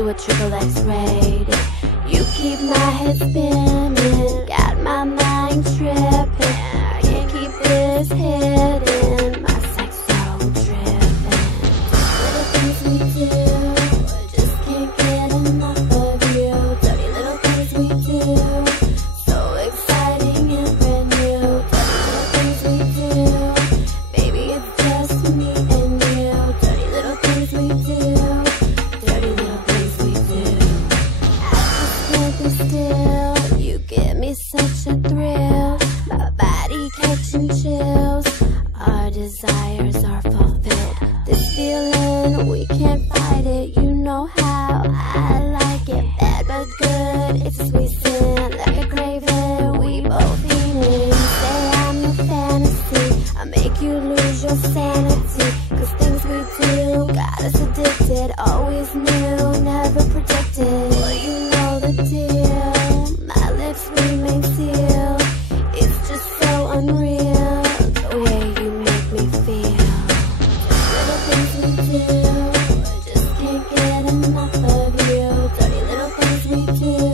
do a triple X rated. You keep my head spinning, got my mind tripping. I can't keep this hidden, my sex so driven. Little things we do, just can't get enough of you. Dirty little things we do, so exciting and brand new. Dirty little things we do, baby, it's just me and you. Dirty little things we do, dirty little things we do. I just can't be still, you give me such a thrill. My body catching chills, our desires are fulfilled. This feeling, we can't fight it, you know how I like it. Bad but good, it's a sweet sin, like a craving, we both need it. You say I'm your fantasy, I make you lose your sanity. Cause things we do got us addicted, always new, never predicted. Well, you know the deal, my lips remain sealed. It's just so unreal, the way you make me feel. Little things we do, just can't get enough of you. Dirty little things we do.